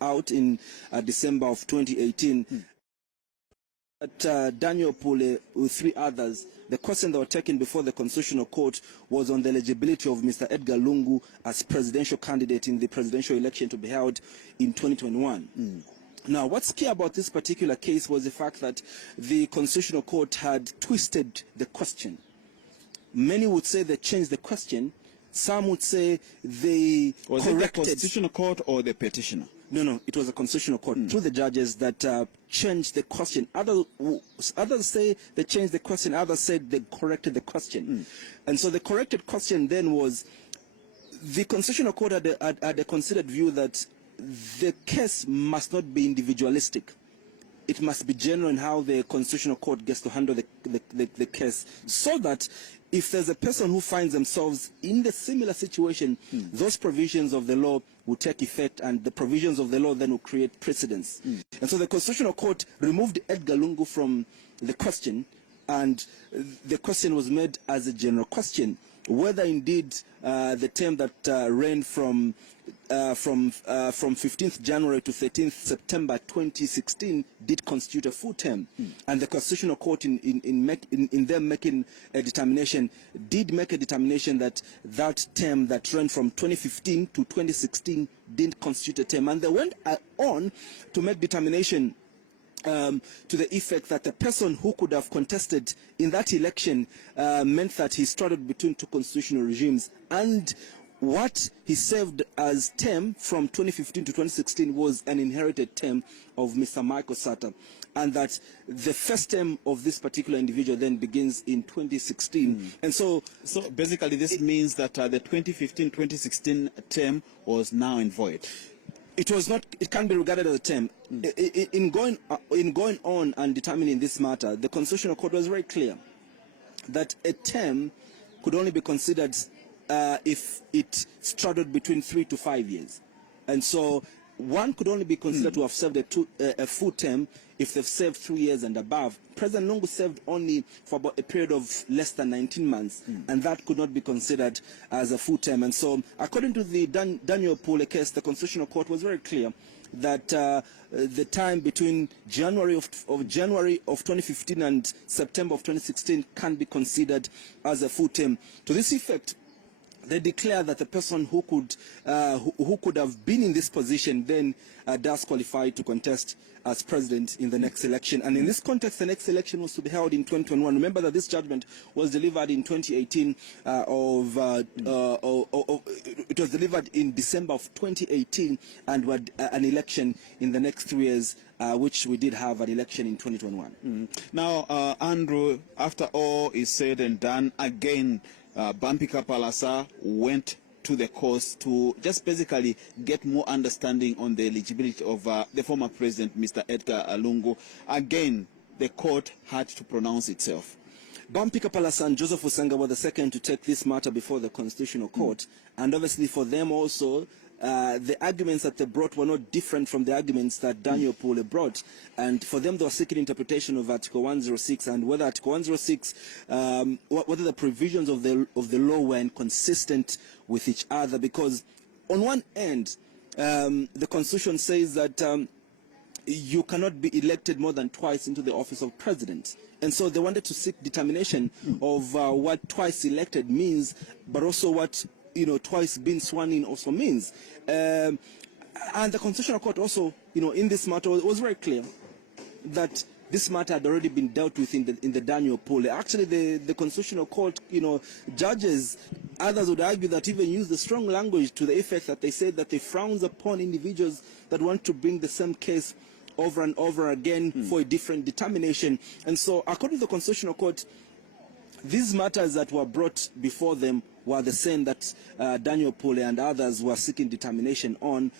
out in December of 2018. That Daniel Pule with 3 others, the question that were taken before the Constitutional Court was on the eligibility of Mr. Edgar Lungu as presidential candidate in the presidential election to be held in 2021. Now, what's key about this particular case was the fact that the Constitutional Court had twisted the question. Many would say they changed the question. Some would say they corrected. Was it the Constitutional Court or the petitioner? No, it was a Constitutional Court through the judges that changed the question. Others say they changed the question, others said they corrected the question. And so the corrected question then was, the Constitutional Court had a considered view that the case must not be individualistic. It must be general in how the Constitutional Court gets to handle the case, so that if there's a person who finds themselves in the similar situation, those provisions of the law will take effect, and the provisions of the law then will create precedence. And so the Constitutional Court removed Edgar Lungu from the question, and the question was made as a general question, whether indeed the term that ran from 15th January to 13th September 2016 did constitute a full term. And the Constitutional Court in them making a determination, did make a determination that that term that ran from 2015 to 2016 didn't constitute a term. And they went on to make determination to the effect that the person who could have contested in that election meant that he straddled between 2 constitutional regimes, and what he served as term from 2015 to 2016 was an inherited term of Mr. Michael Sata, and that the first term of this particular individual then begins in 2016. And so basically this means that the 2015-2016 term was now in void. It was not. It can't be regarded as a term. In going on and determining this matter, the Constitutional Court was very clear that a term could only be considered if it straddled between 3 to 5 years, and so one could only be considered to have served a full term if they've served 3 years and above. President Lungu served only for about a period of less than 19 months, and that could not be considered as a full term. And so, according to the Daniel Pule case, the Constitutional Court was very clear that the time between January of 2015 and September of 2016 can be considered as a full term. To this effect, they declare that the person who could have been in this position then does qualify to contest as president in the next election. And in this context, the next election was to be held in 2021. Remember that this judgment was delivered in 2018. It was delivered in December of 2018, and we had an election in the next 3 years, which we did have an election in 2021. Now, Andrew, after all is said and done, again, Bampika Palasa went to the courts to just basically get more understanding on the eligibility of the former president, Mr. Edgar Lungu. Again, the court had to pronounce itself. Bampika Palasa and Joseph Usenga were the second to take this matter before the Constitutional Court, and obviously for them also, the arguments that they brought were not different from the arguments that Daniel Pule brought, and for them they were seeking interpretation of Article 106, and whether Article 106, whether the provisions of the law were inconsistent with each other, because on one end, the Constitution says that you cannot be elected more than twice into the office of president. And so they wanted to seek determination of what twice elected means, but also what twice being sworn in also means. And the Constitutional Court also, in this matter, was very clear that this matter had already been dealt with in the Daniel Pule. Actually, the Constitutional Court, judges, others would argue that even use the strong language to the effect that they said that they frowns upon individuals that want to bring the same case over and over again for a different determination. And so, according to the Constitutional Court, these matters that were brought before them were the same that Daniel Pule and others were seeking determination on.